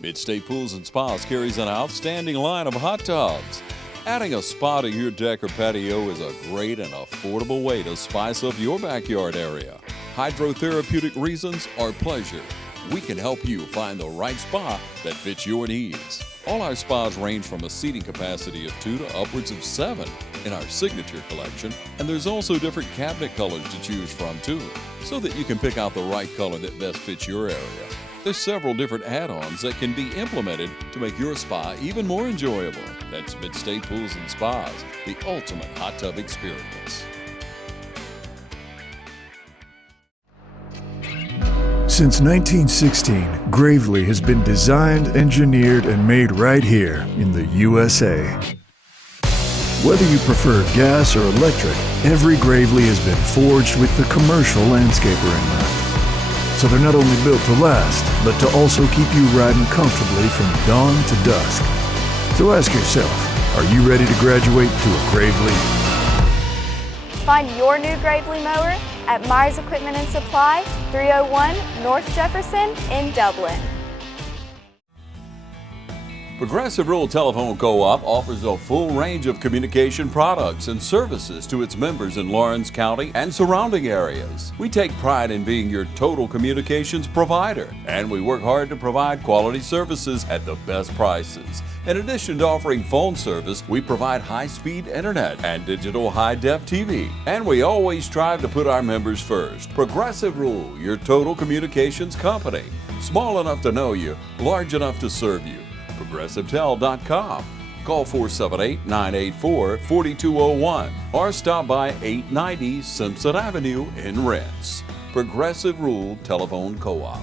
Mid-State Pools and Spas carries an outstanding line of hot tubs. Adding a spa to your deck or patio is a great and affordable way to spice up your backyard area. Hydrotherapeutic reasons or pleasure, we can help you find the right spa that fits your needs. All our spas range from a seating capacity of 2 to upwards of 7 in our signature collection, and there's also different cabinet colors to choose from too, so that you can pick out the right color that best fits your area. There's several different add-ons that can be implemented to make your spa even more enjoyable. That's Mid-State Pools and Spas, the ultimate hot tub experience. Since 1916, Gravely has been designed, engineered, and made right here in the USA. Whether you prefer gas or electric, every Gravely has been forged with the commercial landscaper in mind. So they're not only built to last, but to also keep you riding comfortably from dawn to dusk. So ask yourself, are you ready to graduate to a Gravely? Find your new Gravely mower at Myers Equipment and Supply, 301 North Jefferson in Dublin. Progressive Rural Telephone Co-op offers a full range of communication products and services to its members in Lawrence County and surrounding areas. We take pride in being your total communications provider, and we work hard to provide quality services at the best prices. In addition to offering phone service, we provide high-speed internet and digital high-def TV. And we always strive to put our members first. Progressive Rural, your total communications company. Small enough to know you, large enough to serve you. ProgressiveTel.com. Call 478-984-4201 or stop by 890 Simpson Avenue in Renss. Progressive Rural Telephone Co-op.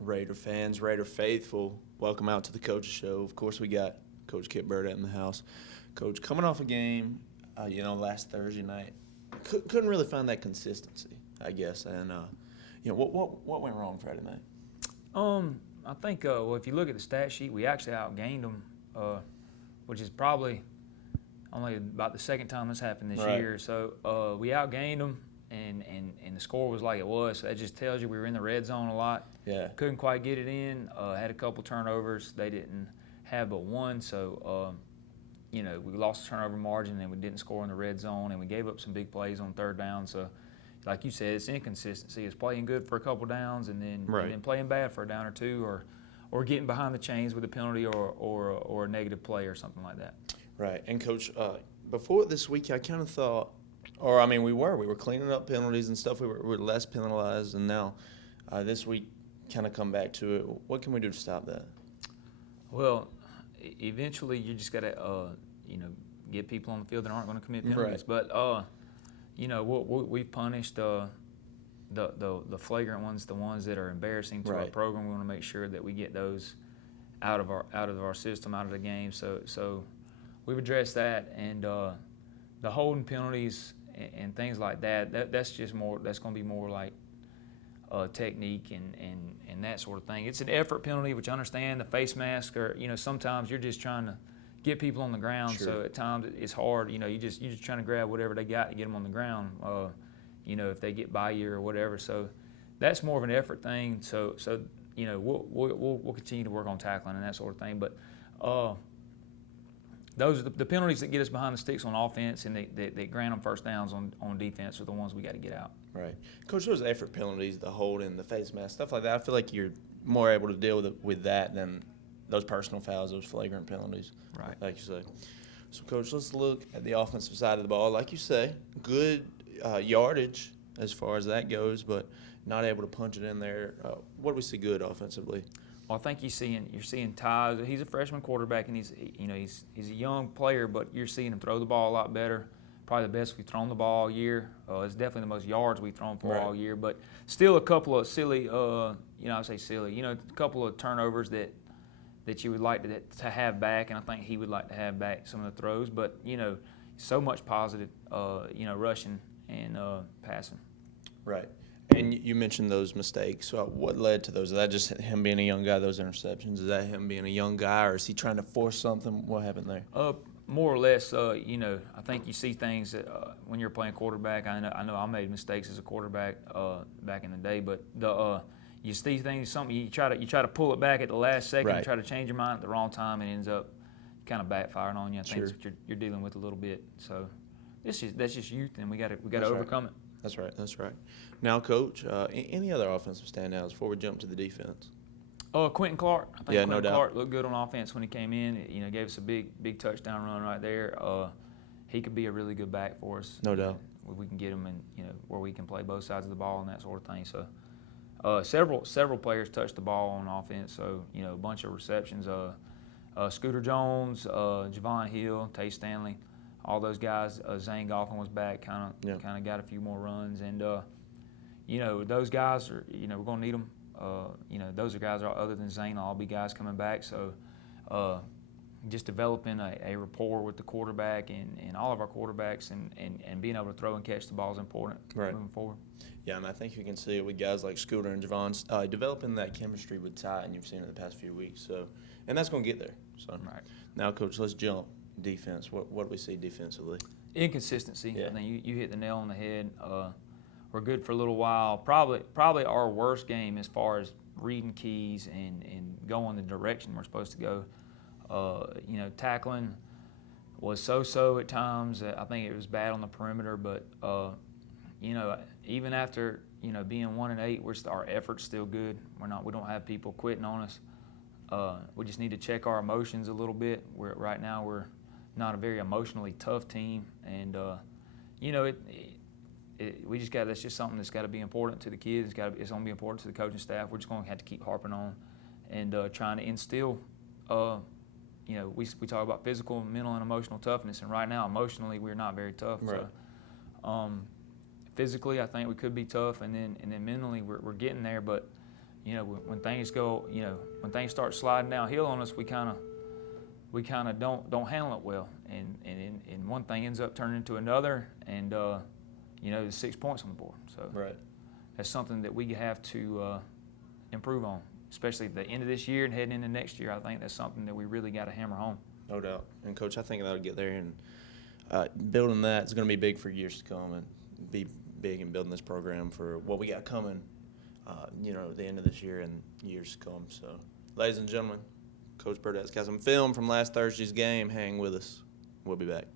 Raider fans, Raider faithful, welcome out to the Coach's Show. Of course, we got Coach Kip Burdett in the house. Coach, coming off a game, last Thursday night, couldn't really find that consistency, I guess. And what went wrong Friday night? I think if you look at the stat sheet, we actually outgained them, which is probably only about the second time this happened this year. So we outgained them. And the score was like it was. So that just tells you we were in the red zone a lot. Yeah. Couldn't quite get it in. Had a couple turnovers. They didn't have but one. So, we lost the turnover margin and we didn't score in the red zone. And we gave up some big plays on third down. So, like you said, it's inconsistency. It's playing good for a couple downs and then playing bad for a down or two, or getting behind the chains with a penalty or a negative play or something like that. Right. And, Coach, before this week, I kind of thought – we were cleaning up penalties and stuff. We were less penalized, and now this week kind of come back to it. What can we do to stop that? Well, eventually you just got to, get people on the field that aren't going to commit penalties. Right. But, we've punished the flagrant ones, the ones that are embarrassing to our program. We want to make sure that we get those out of our system, out of the game. So we've addressed that, and the holding penalties and things like that's just more. That's going to be more like technique and that sort of thing. It's an effort penalty, which I understand. The face mask, or sometimes you're just trying to get people on the ground. Sure. So at times it's hard. You're just trying to grab whatever they got to get them on the ground. If they get by you or whatever. So that's more of an effort thing. So we'll continue to work on tackling and that sort of thing. But those are the penalties that get us behind the sticks on offense and they grant them first downs on defense are the ones we got to get out. Right. Coach, those effort penalties, the holding, the face mask, stuff like that, I feel like you're more able to deal with that than those personal fouls, those flagrant penalties. Right. Like you say. So, Coach, let's look at the offensive side of the ball. Like you say, good yardage as far as that goes, but not able to punch it in there. What do we see good offensively? Well, I think you're seeing Ty. He's a freshman quarterback, and he's a young player, but you're seeing him throw the ball a lot better. Probably the best we've thrown the ball all year. It's definitely the most yards we've thrown for all year, but still a couple of silly, I say silly, a couple of turnovers that you would like to have back, and I think he would like to have back some of the throws. But so much positive, rushing and passing. Right. And you mentioned those mistakes. So what led to those? Is that just him being a young guy, those interceptions? Is that him being a young guy, or is he trying to force something? What happened there? More or less, you know, I think you see things that, when you're playing quarterback. I know I made mistakes as a quarterback back in the day, but you see things, something you try to pull it back at the last second, Right. and try to change your mind at the wrong time, and it ends up kind of backfiring on you. I think that's what you're dealing with a little bit. So that's just youth, and we got to overcome it. That's right. That's right. Now, Coach, any other offensive standouts before we jump to the defense? Quentin Clark. I think Yeah, Quentin no doubt. Clark looked good on offense when he came in. You know, gave us a big touchdown run right there. He could be a really good back for us. No doubt. If we can get him in, you know, where we can play both sides of the ball and that sort of thing. So, several players touched the ball on offense. So, you know, a bunch of receptions. Scooter Jones, Javon Hill, Tay Stanley, all those guys. Zane Goffin was back, kind of got a few more runs, and you know, those guys are, you know, we're gonna need them. You know, those are guys other than Zane, all be guys coming back. So, just developing a rapport with the quarterback and all of our quarterbacks, and being able to throw and catch the ball is important moving forward. Yeah, and I think you can see it with guys like Scooter and Javon developing that chemistry with Ty, and you've seen it the past few weeks. So, and that's going to get there. So, now, Coach, let's jump defense. What do we see defensively? Inconsistency. Yeah. I think you hit the nail on the head. We're good for a little while. Probably our worst game as far as reading keys and going the direction we're supposed to go. You know, tackling was so at times. I think it was bad on the perimeter, but you know, even after, you know, being 1-8, our effort's still good. We don't have people quitting on us. We just need to check our emotions a little bit. Right now we're not a very emotionally tough team, and you know, we just got, that's just something that's got to be important to the kids. It's going to be important to the coaching staff. We're just going to have to keep harping on and trying to instill. You know, we talk about physical, mental, and emotional toughness, and right now emotionally we're not very tough. Right. So, physically I think we could be tough, and then mentally we're getting there. But you know, when things go, you know, when things start sliding downhill on us, we kind of don't handle it well, and one thing ends up turning into another, and you know, there's 6 points on the board. So that's something that we have to improve on, especially at the end of this year and heading into next year. I think that's something that we really got to hammer home. No doubt. And, Coach, I think that'll get there, and building that is going to be big for years to come, and be big in building this program for what we got coming, you know, at the end of this year and years to come. So, ladies and gentlemen, Coach Burdett's got some film from last Thursday's game. Hang with us. We'll be back.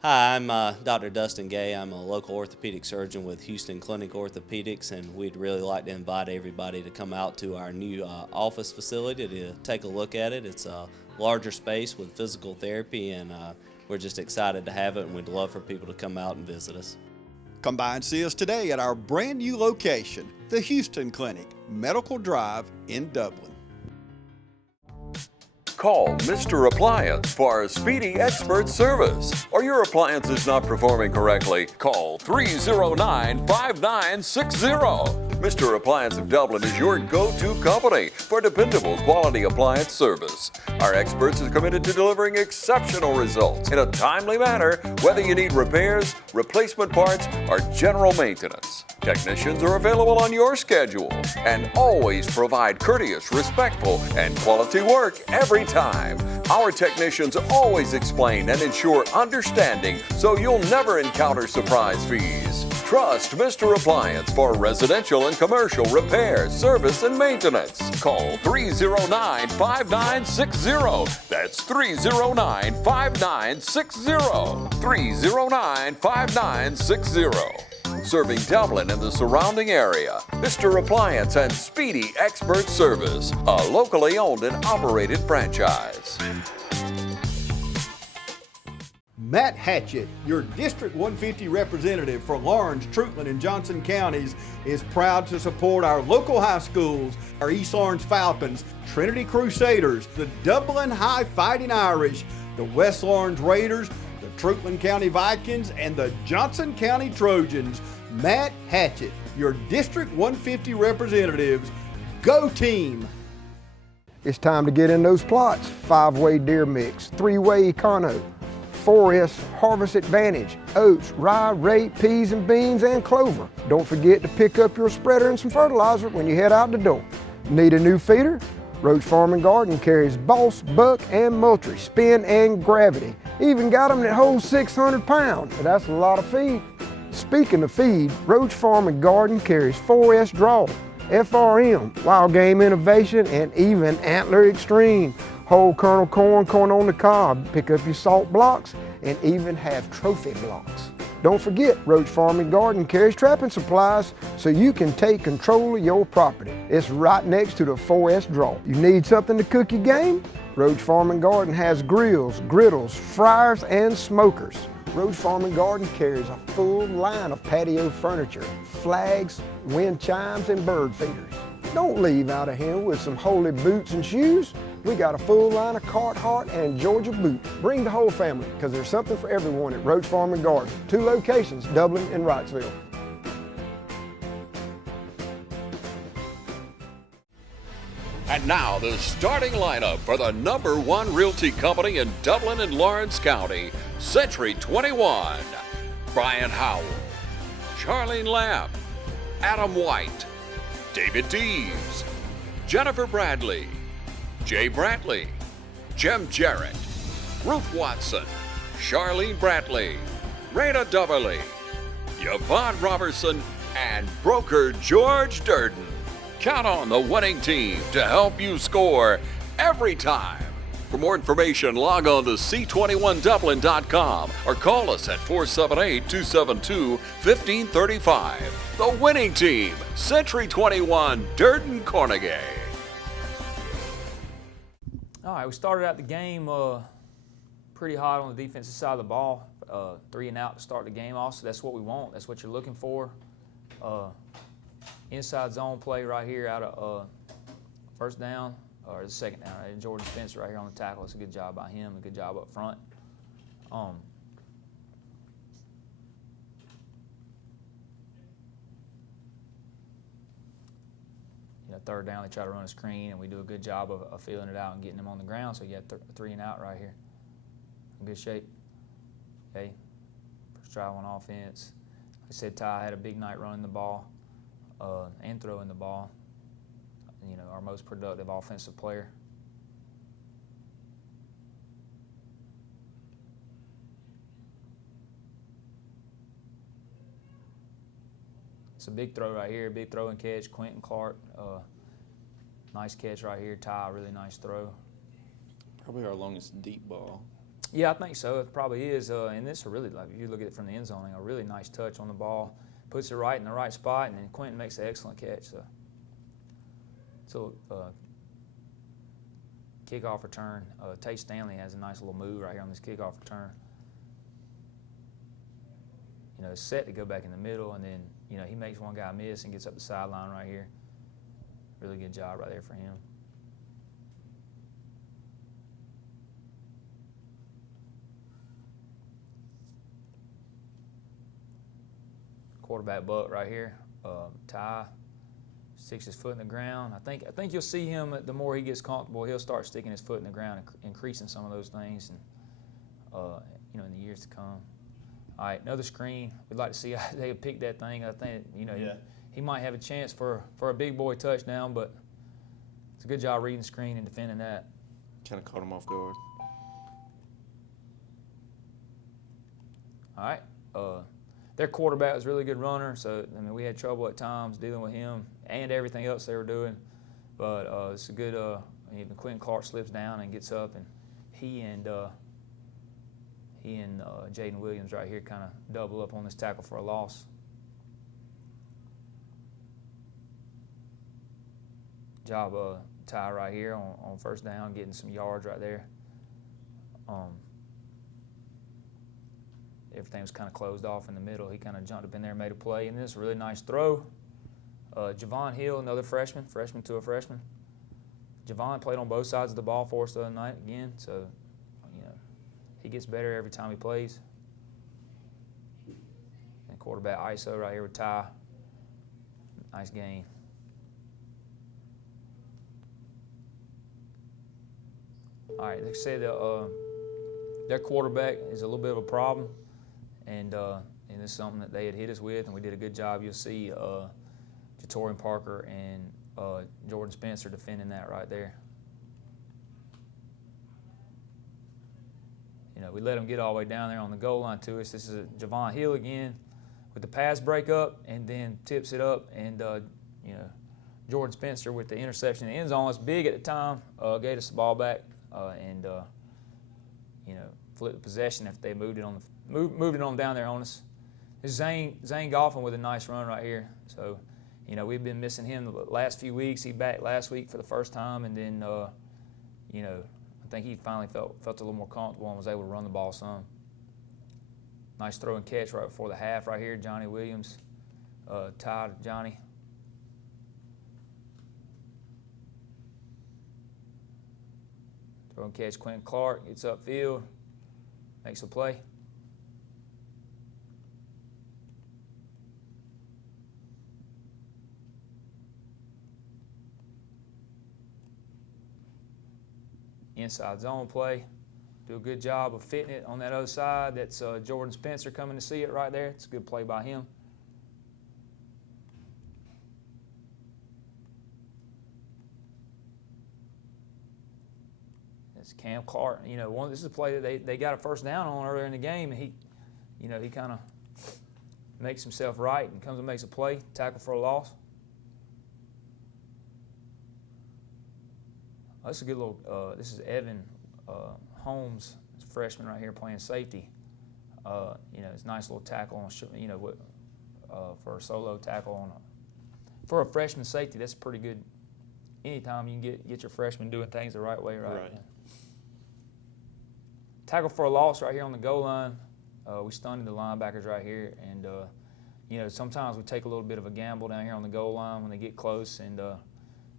Hi, I'm Dr. Dustin Gay. I'm a local orthopedic surgeon with Houston Clinic Orthopedics, and we'd really like to invite everybody to come out to our new office facility to take a look at it. It's a larger space with physical therapy, and we're just excited to have it, and we'd love for people to come out and visit us. Come by and see us today at our brand new location, the Houston Clinic, Medical Drive in Dublin. Call Mr. Appliance for our speedy expert service. Are your appliances not performing correctly? Call 309-5960. Mr. Appliance of Dublin is your go-to company for dependable quality appliance service. Our experts are committed to delivering exceptional results in a timely manner, whether you need repairs, replacement parts, or general maintenance. Technicians are available on your schedule and always provide courteous, respectful, and quality work every time. Our technicians always explain and ensure understanding, so you'll never encounter surprise fees. Trust Mr. Appliance for residential and commercial repair, service, and maintenance. Call 309-5960. That's 309-5960. 309-5960. Serving Dublin and the surrounding area. Mr. Appliance and Speedy Expert Service, a locally owned and operated franchise. Matt Hatchett, your District 150 representative for Lawrence, Truitland, and Johnson counties, is proud to support our local high schools, our East Lawrence Falcons, Trinity Crusaders, the Dublin High Fighting Irish, the West Lawrence Raiders, the Truitland County Vikings, and the Johnson County Trojans. Matt Hatchett, your District 150 representatives. Go team! It's time to get in those plots. 5-way deer mix, 3-way Econo, 4S Harvest Advantage, oats, rye, rape, peas and beans, and clover. Don't forget to pick up your spreader and some fertilizer when you head out the door. Need a new feeder? Roach Farm and Garden carries Boss, Buck, and Moultrie, Spin, and Gravity. Even got them that hold 600 pounds. That's a lot of feed. Speaking of feed, Roach Farm and Garden carries 4S Draw, FRM, Wild Game Innovation, and even Antler Extreme. Whole kernel corn, corn on the cob. Pick up your salt blocks and even have trophy blocks. Don't forget, Roach Farm and Garden carries trapping supplies so you can take control of your property. It's right next to the 4S Draw. You need something to cook your game? Roach Farm and Garden has grills, griddles, fryers, and smokers. Roach Farm and Garden carries a full line of patio furniture, flags, wind chimes, and bird feeders. Don't leave out of here with some holy boots and shoes. We got a full line of Carhartt and Georgia boots. Bring the whole family, because there's something for everyone at Roach Farm and Garden. 2 locations, Dublin and Wrightsville. And now the starting lineup for the #1 realty company in Dublin and Lawrence County, Century 21. Brian Howell, Charlene Lamb, Adam White, David Deves, Jennifer Bradley, Jay Brantley, Jim Jarrett, Ruth Watson, Charlene Brantley, Raina Duberly, Yvonne Robertson, and broker George Durden. Count on the winning team to help you score every time. For more information, log on to c21dublin.com or call us at 478-272-1535. The winning team, Century 21, Durden Carnegie. All right, we started out the game pretty hot on the defensive side of the ball. 3 and out to start the game also. That's what we want. That's what you're looking for. Inside zone play right here out of first down, or the second down. Right? Jordan Spencer right here on the tackle. It's a good job by him, a good job up front. Third down, they try to run a screen, and we do a good job of feeling it out and getting them on the ground. So you got 3 and out right here. In good shape. Okay. First drive on offense. Like I said, Ty had a big night running the ball and throwing the ball. Our most productive offensive player. It's a big throw right here, big throw and catch. Quentin Clark, nice catch right here. Ty, really nice throw. Probably our longest deep ball. Yeah, I think so. It probably is. And this is really, like, if you look at it from the end zone, a really nice touch on the ball. Puts it right in the right spot, and then Quentin makes an excellent catch. So kickoff return. Tate Stanley has a nice little move right here on this kickoff return. It's set to go back in the middle, and then he makes one guy miss and gets up the sideline right here. Really good job right there for him. Quarterback Buck right here. Ty sticks his foot in the ground. I think you'll see him. The more he gets comfortable, he'll start sticking his foot in the ground, and increasing some of those things, and in the years to come. All right, another screen. We'd like to see how they pick that thing. I think he might have a chance for a big boy touchdown, but it's a good job reading the screen and defending that. Kind of caught him off guard. All right. Their quarterback was a really good runner, so we had trouble at times dealing with him and everything else they were doing. But it's a good. Even Quentin Clark slips down and gets up, and he and Jaden Williams right here kind of double up on this tackle for a loss. Job Ty right here on first down, getting some yards right there. Everything was kind of closed off in the middle. He kind of jumped up in there and made a play. And this is a really nice throw. Javon Hill, another freshman to a freshman. Javon played on both sides of the ball for us the other night again. So, he gets better every time he plays. And quarterback ISO right here with Ty. Nice game. All right, like I said, their quarterback is a little bit of a problem, and it's something that they had hit us with, and we did a good job. You'll see Jatorian Parker and Jordan Spencer defending that right there. You know, we let them get all the way down there on the goal line to us. This is Javon Hill again with the pass breakup, and then tips it up, and you know, Jordan Spencer with the interception in the end zone. It's big at the time. Gave us the ball back, and you know, flipped the possession after they moved it on down there on us. This is Zane Goffin with a nice run right here. So, you know, we've been missing him the last few weeks. He back last week for the first time, and then you know, I think he finally felt a little more comfortable and was able to run the ball some. Nice throw and catch right before the half right here. Johnny Williams tied Johnny. Throw and catch. Quentin Clark gets upfield, makes a play. Inside zone play. Do a good job of fitting it on that other side. That's Jordan Spencer coming to see it right there. It's a good play by him. It's Cam Clark. You know, this is a play that they got a first down on earlier in the game, and he kind of makes himself right and comes and makes a play, tackle for a loss. That's a good little. This is Evan Holmes, freshman right here playing safety. You know, it's a nice little tackle on. You know, for a solo tackle on. For a freshman safety, that's pretty good. Anytime you can get your freshman doing things the right way, right? Tackle for a loss right here on the goal line. We stunned the linebackers right here, and you know, sometimes we take a little bit of a gamble down here on the goal line when they get close, and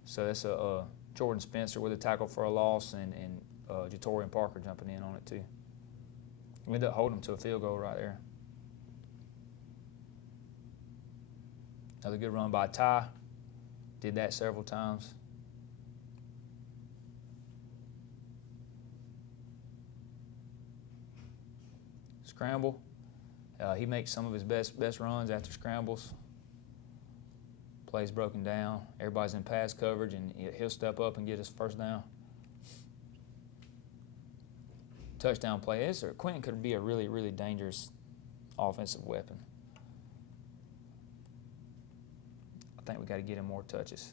so that's a Jordan Spencer with a tackle for a loss, and Jatorian Parker jumping in on it too. We ended up holding them to a field goal right there. Another good run by Ty. Did that several times. Scramble. He makes some of his best runs after scrambles. Plays broken down. Everybody's in pass coverage, and he'll step up and get his first down. Touchdown play. Quentin could be a really, really dangerous offensive weapon. I think we got to get him more touches.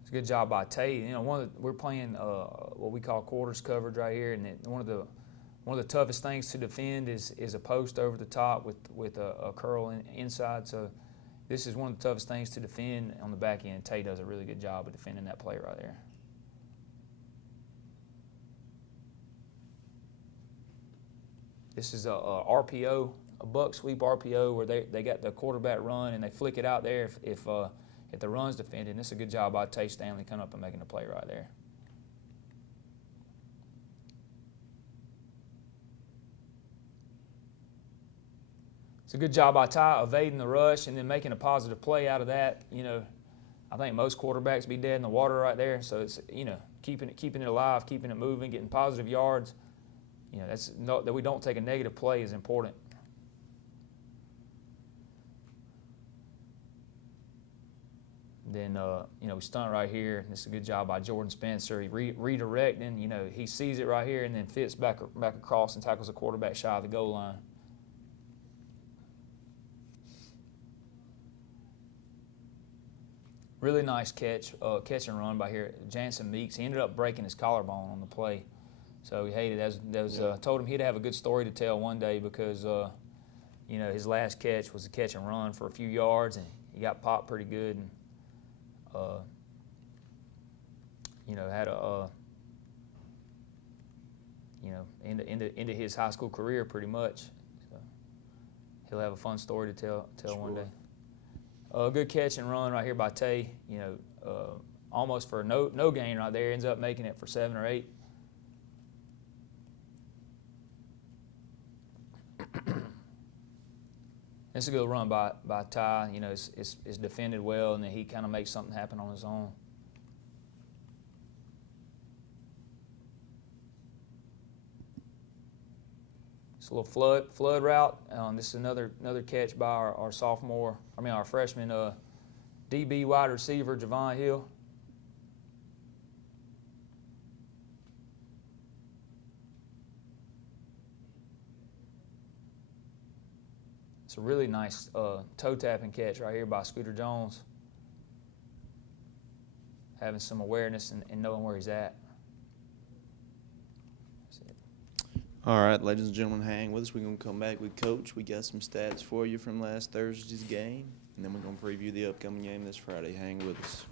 It's a good job by Tate. You know, we're playing what we call quarters coverage right here, and one of the toughest things to defend is a post over the top with a curl inside. So this is one of the toughest things to defend on the back end. Tate does a really good job of defending that play right there. This is a RPO, a buck sweep RPO, where they got the quarterback run and they flick it out there if the run's defended. And it's a good job by Tate Stanley coming up and making a play right there. It's a good job by Ty evading the rush and then making a positive play out of that. You know, I think most quarterbacks be dead in the water right there. So it's, you know, keeping it alive, keeping it moving, getting positive yards. You know, that we don't take a negative play is important. Then, you know, we stunt right here. This is a good job by Jordan Spencer. He redirecting. You know, he sees it right here and then fits back across and tackles the quarterback shy of the goal line. Really nice catch and run by here. Jansen Meeks. He ended up breaking his collarbone on the play, so he hated it. Told him he'd have a good story to tell one day because, you know, his last catch was a catch and run for a few yards, and he got popped pretty good. And, you know, had a, you know, into his high school career pretty much. So he'll have a fun story to tell sure. One day. Good catch and run right here by Tay. You know, almost for no gain right there. Ends up making it for 7 or 8. It's a good run by Ty. You know, it's defended well, and then he kind of makes something happen on his own. It's a little flood route. This is another catch by our freshman DB wide receiver, Javon Hill. It's a really nice toe-tapping catch right here by Scooter Jones. Having some awareness and knowing where he's at. That's it. All right, ladies and gentlemen, hang with us. We're going to come back with Coach. We got some stats for you from last Thursday's game, and then we're going to preview the upcoming game this Friday. Hang with us.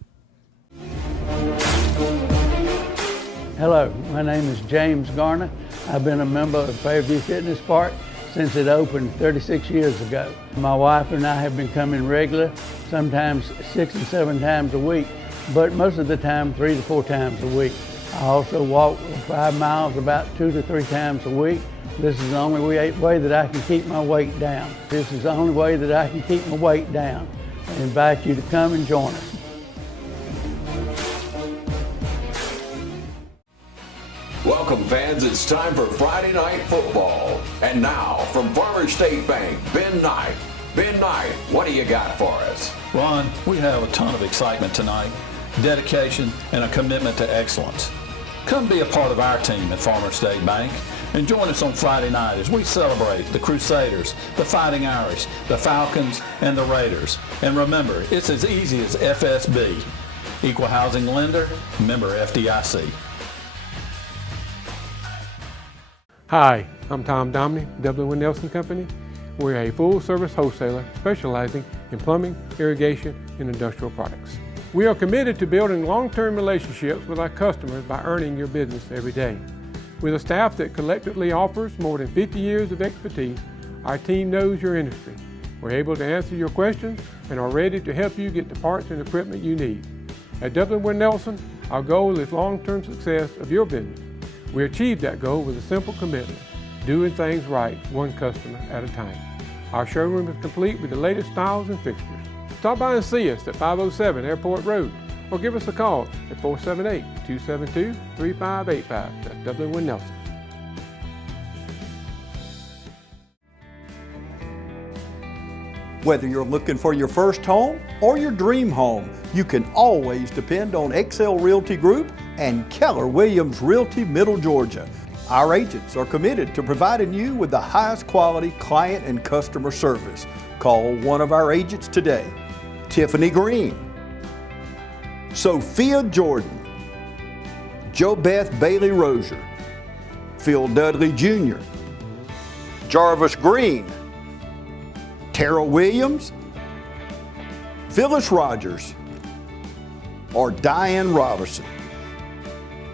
Hello, my name is James Garner. I've been a member of Fairview Fitness Park since it opened 36 years ago. My wife and I have been coming regular, sometimes 6 and 7 times a week, but most of the time 3 to 4 times a week. I also walk 5 miles about 2 to 3 times a week. This is the only way that I can keep my weight down. This is the only way that I can keep my weight down. I invite you to come and join us. Welcome, fans. It's time for Friday Night Football. And now, from Farmers State Bank, Ben Knight. Ben Knight, what do you got for us? Ron, we have a ton of excitement tonight, dedication, and a commitment to excellence. Come be a part of our team at Farmers State Bank and join us on Friday night as we celebrate the Crusaders, the Fighting Irish, the Falcons, and the Raiders. And remember, it's as easy as FSB. Equal Housing Lender, member FDIC. Hi, I'm Tom Domney, W. Nelson Company. We're a full-service wholesaler specializing in plumbing, irrigation, and industrial products. We are committed to building long-term relationships with our customers by earning your business every day. With a staff that collectively offers more than 50 years of expertise, our team knows your industry. We're able to answer your questions and are ready to help you get the parts and equipment you need. At W. Nelson, our goal is long-term success of your business. We achieve that goal with a simple commitment, doing things right, one customer at a time. Our showroom is complete with the latest styles and fixtures. Stop by and see us at 507 Airport Road or give us a call at 478-272-3585. That's W. Nelson. Whether you're looking for your first home or your dream home, you can always depend on XL Realty Group and Keller Williams Realty Middle Georgia. Our agents are committed to providing you with the highest quality client and customer service. Call one of our agents today. Tiffany Green, Sophia Jordan, JoBeth Bailey Rozier, Phil Dudley Jr., Jarvis Green, Tara Williams, Phyllis Rogers, or Diane Robertson.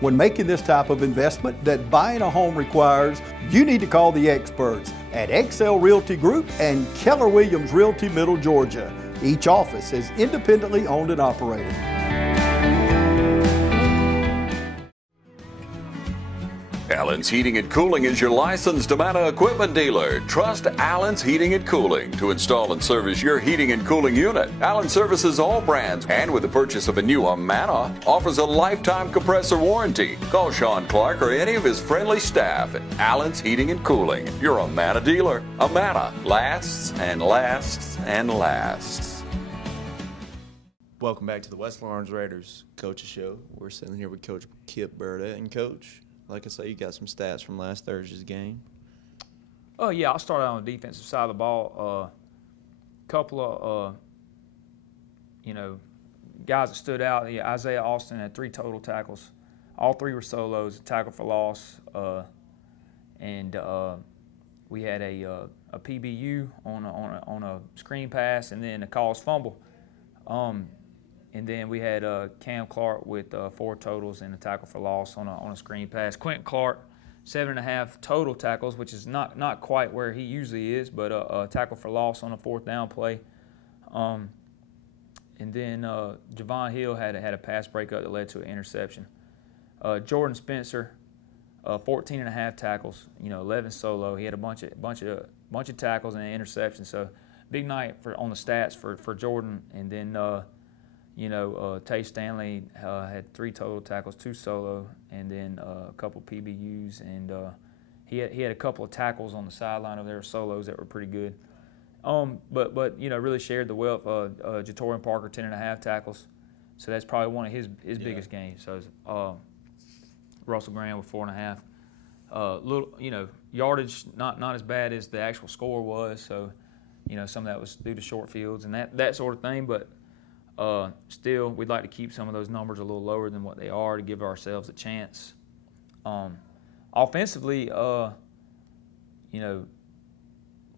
When making this type of investment that buying a home requires, you need to call the experts at XL Realty Group and Keller Williams Realty Middle Georgia. Each office is independently owned and operated. Allen's Heating and Cooling is your licensed Amana equipment dealer. Trust Allen's Heating and Cooling to install and service your heating and cooling unit. Allen services all brands, and with the purchase of a new Amana, offers a lifetime compressor warranty. Call Sean Clark or any of his friendly staff at Allen's Heating and Cooling, your Amana dealer. Amana lasts and lasts and lasts. Welcome back to the West Lawrence Raiders Coaches Show. We're sitting here with Coach Kip Burdett. And Coach, like I say, you got some stats from last Thursday's game. Oh, yeah, I'll start out on the defensive side of the ball. Couple of, guys that stood out. Yeah, Isaiah Austin had 3 total tackles. All 3 were solos, a tackle for loss. And we had a PBU on a screen pass and then a caused fumble. And then we had Cam Clark with 4 totals and a tackle for loss on a screen pass. Quentin Clark, 7.5 total tackles, which is not quite where he usually is, but a tackle for loss on a 4th down play. And then Javon Hill had a pass breakup that led to an interception. Jordan Spencer, 14.5 tackles, 11 solo. He had a bunch of tackles and an interception. So big night on the stats for Jordan, and then Tay Stanley had 3 total tackles, 2 solo, and then a couple PBUs, and he had a couple of tackles on the sideline over there, solos that were pretty good. But really shared the wealth. Jatorian Parker 10.5 tackles, so that's probably one of his biggest games. So Russell Graham with 4.5. Little yardage not as bad as the actual score was. So some of that was due to short fields and that sort of thing. But still, we'd like to keep some of those numbers a little lower than what they are to give ourselves a chance. Offensively,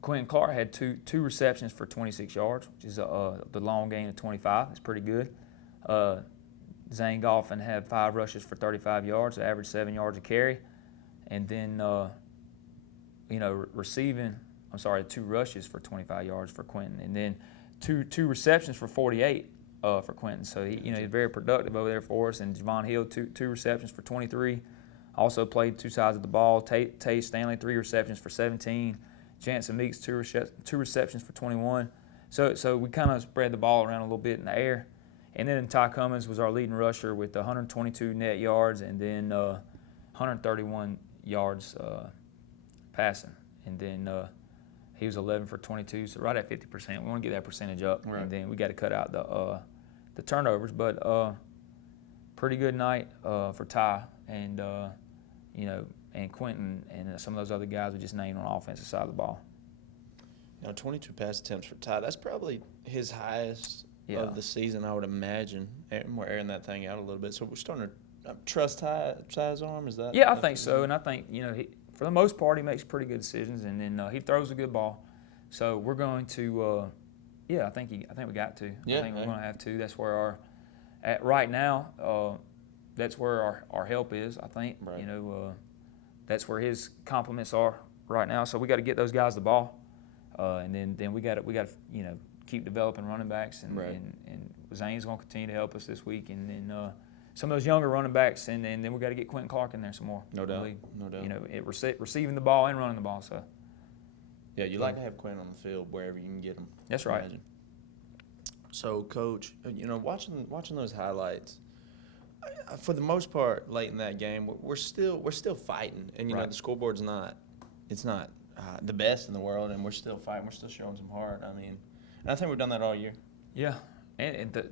Quentin Clark had two receptions for 26 yards, which is the long gain of 25. It's pretty good. Zane Goffin had 5 rushes for 35 yards, average 7 yards a carry. And then, receiving, 2 rushes for 25 yards for Quentin. And then two receptions for 48 for Quentin. So, he's very productive over there for us. And Javon Hill, two receptions for 23. Also played 2 sides of the ball. Tay Stanley, 3 receptions for 17. Jansen Meeks, 2 receptions for 21. So we kind of spread the ball around a little bit in the air. And then Ty Cummins was our leading rusher with 122 net yards and then 131 yards passing. And then he was 11 for 22, so right at 50%. We want to get that percentage up. Right. And then we got to cut out the turnovers. But pretty good night for Ty and and Quentin and some of those other guys we just named on the offensive side of the ball. 22 pass attempts for Ty. That's probably his highest of the season, I would imagine. And we're airing that thing out a little bit. So we're starting to trust Ty's arm? Is that? Yeah, I think so. And I think, for the most part, he makes pretty good decisions. And then he throws a good ball. So we're going to, I think we got to. Yeah, I think we're going to have to. That's where right now, that's where our help is, I think. Right. That's where his compliments are right now. So we got to get those guys the ball, and then we got to keep developing running backs, and Zane's going to continue to help us this week, and then some of those younger running backs, and then we got to get Quentin Clark in there some more. No doubt. Receiving the ball and running the ball. So yeah, you like to have Quentin on the field wherever you can get him. That's right. Imagine. So, Coach, watching those highlights. For the most part, late in that game, we're still fighting, and the scoreboard's not the best in the world, and we're still fighting. We're still showing some heart. I mean, and I think we've done that all year. Yeah, and the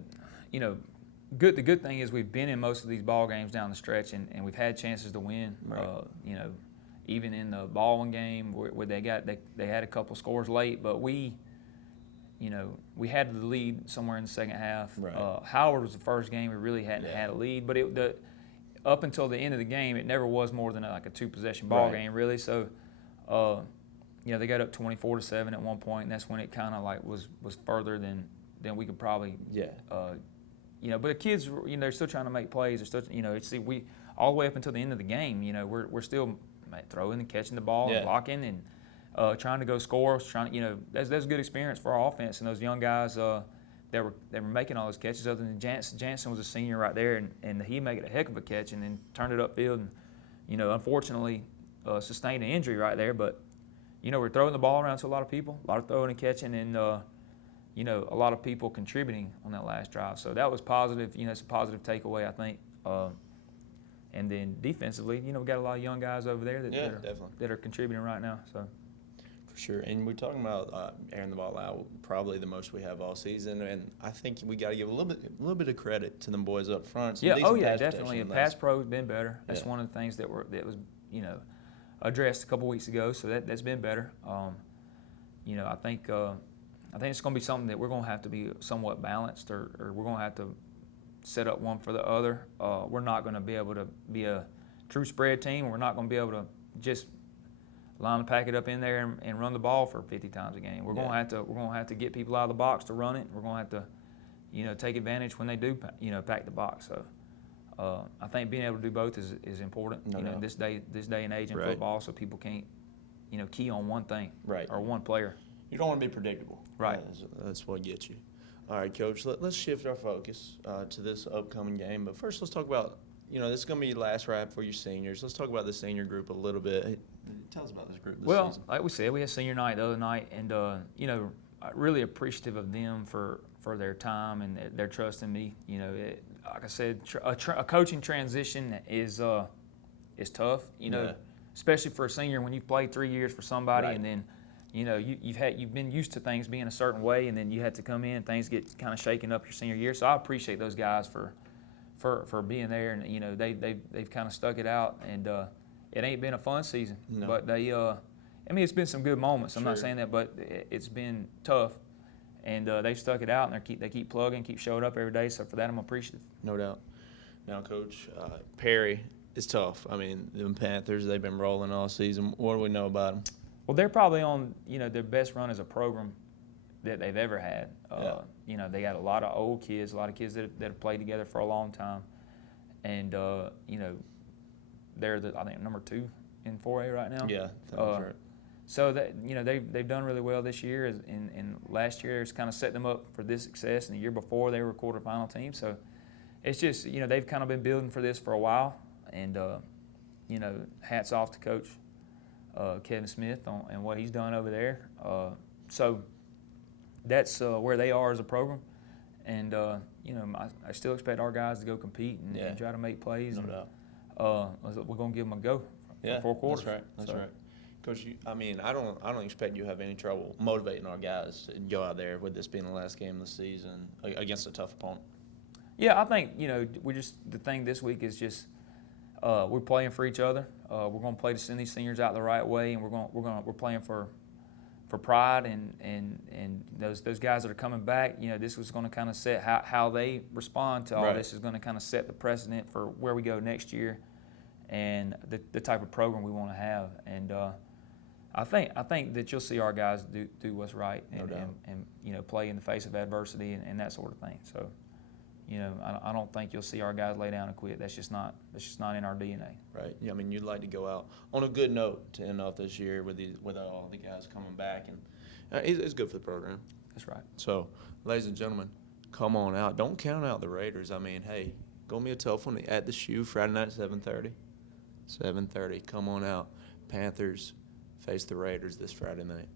good thing is we've been in most of these ball games down the stretch, and we've had chances to win. Right. Even in the Baldwin game where they had a couple scores late, but we had the lead somewhere in the second half. Right. Howard was the first game we really hadn't had a lead, but up until the end of the game, it never was more than a 2-possession ball game, really. So, they got up 24-7 at one point, and that's when it kind of was further than we could probably. Yeah. But the kids, they're still trying to make plays. They're still, we all the way up until the end of the game, we're still throwing and catching the ball and blocking and. Trying to go score, that's a good experience for our offense and those young guys that were making all those catches. Other than Jansen was a senior right there, and he made a heck of a catch and then turned it upfield and unfortunately sustained an injury right there. But we're throwing the ball around to a lot of people, a lot of throwing and catching, and a lot of people contributing on that last drive. So that was positive. It's a positive takeaway, I think. And then defensively, we got a lot of young guys over there that are contributing right now. So. Sure, and we're talking about airing the ball out, probably the most we have all season, and I think we got to give a little bit of credit to them boys up front. Definitely. And pass pro has been better. That's one of the things that was addressed a couple weeks ago, so that's been better. I think it's going to be something that we're going to have to be somewhat balanced, or we're going to have to set up one for the other. We're not going to be able to be a true spread team. We're not going to be able to just line the packet up in there and run the ball for 50 times a game. We're going to have to get people out of the box to run it. We're going to have to, take advantage when they do, pack the box. So, I think being able to do both is important. This day and age in football, so people can't, key on one thing or one player. You don't want to be predictable. Right. That's what gets you. All right, Coach. Let's shift our focus to this upcoming game. But first, let's talk about. This is going to be your last ride for your seniors. Let's talk about the senior group a little bit. Tell us about this group this season. Like we said, we had senior night the other night, and, really appreciative of them for their time and their trust in me. You know, like I said, a coaching transition is tough. You know, especially for a senior when you've played 3 years for somebody, and then you know you've been used to things being a certain way, and then you had to come in and things get kind of shaken up your senior year. So I appreciate those guys for being there, and you know they've kind of stuck it out, and it ain't been a fun season, but they I mean, it's been some good moments. I'm not saying that, but it's been tough, and they've stuck it out, and they keep plugging, keep showing up every day. So for that, I'm appreciative. No doubt. Now, Coach, Perry is tough. I mean, the Panthers, they've been rolling all season. What do we know about them? Well, they're probably on their best run as a program that they've ever had. You know, they got a lot of old kids, a lot of kids that have played together for a long time, and you know, they're I think number 2 in 4A right now. Yeah, that's right. So that they've done really well this year, and last year it's kind of set them up for this success. And the year before they were a quarterfinal team. So it's just they've kind of been building for this for a while, and hats off to Coach Kevin Smith and what he's done over there. So that's where they are as a program, and I still expect our guys to go compete and try to make plays. No doubt. We're gonna give them a go for 4 quarters. That's right. That's right. Coach, I don't expect you to have any trouble motivating our guys to go out there with this being the last game of the season against a tough opponent. Yeah, I think the thing this week is just we're playing for each other. We're going to play to send these seniors out the right way, and we're playing for pride and those guys that are coming back. This was going to kind of set how they respond to all this is going to kind of set the precedent for where we go next year, and the type of program we want to have. And I think that you'll see our guys do what's right and play in the face of adversity and that sort of thing. So, I don't think you'll see our guys lay down and quit. That's just not in our DNA. Right. Yeah. I mean, you'd like to go out on a good note to end off this year with all the guys coming back, and it's good for the program. That's right. So, ladies and gentlemen, come on out. Don't count out the Raiders. I mean, hey, go me a telephone at the Shoe Friday night at 7:30. 7:30. Come on out. Panthers face the Raiders this Friday night.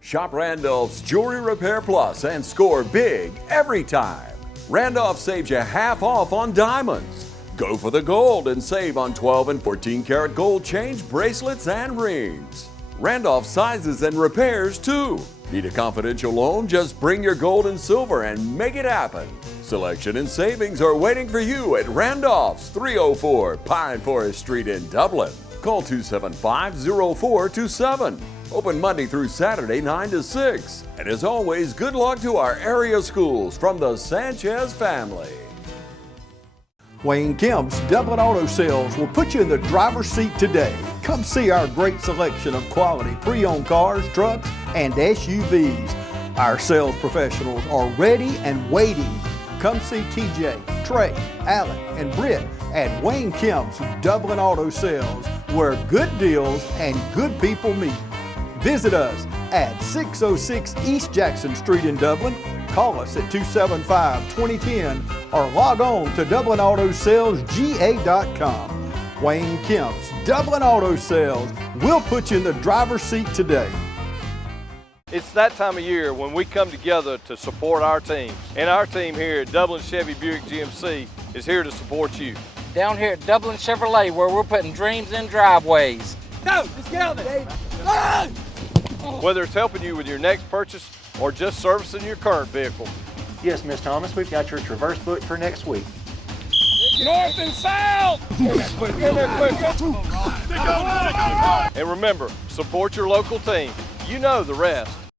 Shop Randolph's Jewelry Repair Plus and score big every time. Randolph saves you half off on diamonds. Go for the gold and save on 12 and 14 karat gold change bracelets and rings. Randolph sizes and repairs too. Need a confidential loan? Just bring your gold and silver and make it happen. Selection and savings are waiting for you at Randolph's, 304 Pine Forest Street in Dublin. Call 275-0427. Open Monday through Saturday, 9 to 6. And as always, good luck to our area schools from the Sanchez family. Wayne Kemp's Dublin Auto Sales will put you in the driver's seat today. Come see our great selection of quality pre-owned cars, trucks, and SUVs. Our sales professionals are ready and waiting. Come see TJ, Trey, Allen, and Britt at Wayne Kemp's Dublin Auto Sales, where good deals and good people meet. Visit us at 606 East Jackson Street in Dublin. Call us at 275-2010 or log on to DublinAutoSalesGA.com. Wayne Kemp's Dublin Auto Sales will put you in the driver's seat today. It's that time of year when we come together to support our teams. And our team here at Dublin Chevy Buick GMC is here to support you. Down here at Dublin Chevrolet, where we're putting dreams in driveways. Go! Let's get on it! Whether it's helping you with your next purchase or just servicing your current vehicle. Yes, Miss Thomas, we've got your Traverse booked for next week. North and south! Get there quick! And remember, support your local team. You know the rest.